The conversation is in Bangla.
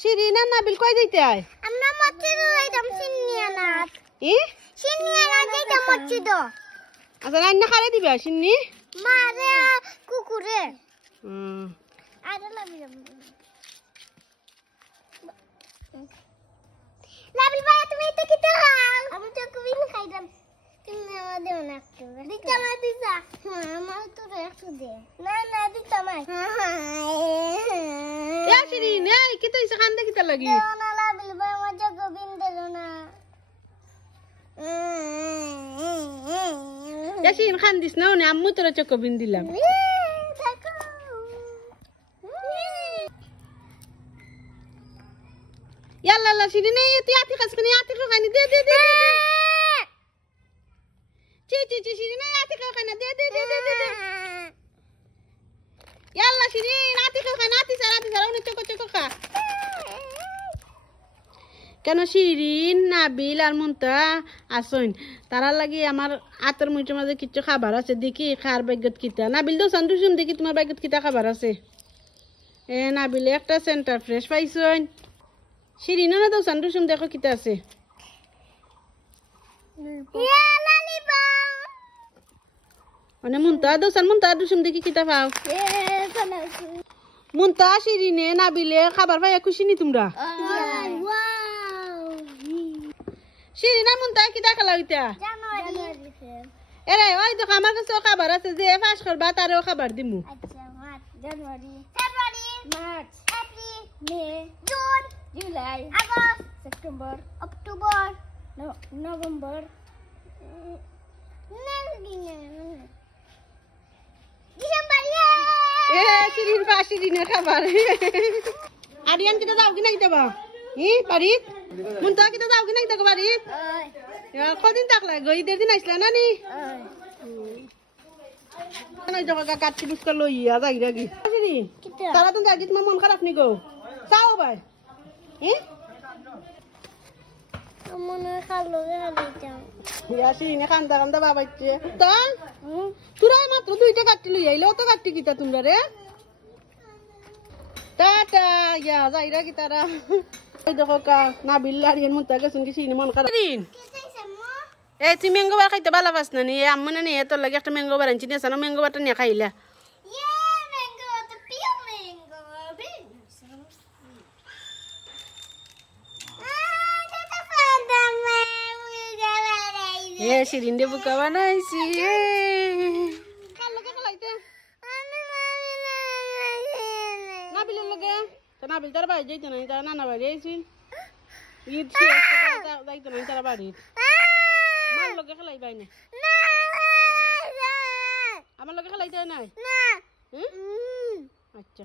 শিরিনা নাবিল কই যাইতে আয় আমরা মসজিদে যাইতাম সিন্নিয়ানাত ই সিন্নিয়ানাত যাইতাম মসজিদে আচ্ছা রান্না খারে দিবা সিন্নি মারে কুকুরে হুম আরে লাবিল ভাই তুমি এটা কি খাও আমি তো কুবিন খাইতাম তুমি আমাদের না একটু দিতা না দিতা হ্যাঁ আমার তো একটু দে না না দিতা মাই এ শিরিন এই কি তুই খান্দে কিতা লাগি না লাবিল ভাই আমার তো কুবিন দিল না এ শিরিন খান্দিস না ওনে আম্মু তোরা চকবিন দিলাম ইয়াল্লা লা শিরিন এই তুই আতি খাস কোনি আতি খানি দে দে দে চি শিরিন এই আতি খানা দে দে দে দে ইয়াল্লা শিরিন আতি খানা আতি সারা ওনে চক খা কেন শিরিন নাবিল আর মুনতা আসইন তারা লাগি আমার আতর মুইটার মাঝে কিছু খাবার আছে দেখি খার ভাগ্যত কিতা নাবিল তো সন্তুষম দেখি তোমার ভাগ্যত কিতা খাবার আছে এ নাবিল একটা সেন্টার ফ্রেশ পাইছইন শিরিন না তো সন্তুষম দেখো কিতা আছে ইয়া লালিবা মানে মুনতা দুসম দেখি কিতা পাও এ বানাসু মুনতা শিরিনে নাবিলে খাবার পাইয়া খুশি নি তোমরা ওয়াও শিরিনা মুনতা কিতা খেলা হইতা জানুয়ারি এরে ওই দেখো আমার কাছে খাবার আছে যে পাস করবা তারও খাবার দিমু আচ্ছা March January February March April May June July August September October November December এ শিরিন পা শিরিনের খাবার আরিয়ান কিতা যাও কি না কিতা বা বাড়িত মুনতা কিতা যাও কি না কিতা বাড়িত কদিন থাকলা গইদের দিন আইসলা না নি নাই জগা কাটছি বুঝকা লইয়া যাই রাগি শিরিন তারা তো জাগি তোমার মন খারাপ নি গো চাও ভাই মনে খালো খালিতাম ইয়া শিরিনে কান্দা বাবাইছে তা তোরা মাত্র দুইটা কাটতি লই আইলো তো কাটতি কিতা তোমরা রে টাটা ইয়া যাই রাগি তারা ওই দেখো কা নাবিল লারিয়ান মুনতা গেছুন কি শিরিনে মন খারাপ এ তুই ম্যাঙ্গো বার খাইতে ভালো পাস না নি আম্মু না নিয়ে তোর লাগে একটা ম্যাঙ্গো বার আনছি নিয়ে ম্যাঙ্গো বারটা নিয়ে খাইলা এ শিরিন দে বুকা বানাইছি নাবিলের লগে তো নাবিল তার বাড়ি যাইতো না তার নানা বাড়ি আইছি ঈদ যাইতো না তারা বাড়ি মার লগে খেলাই পাই না আমার লগে খেলাই যায় নাই আচ্ছা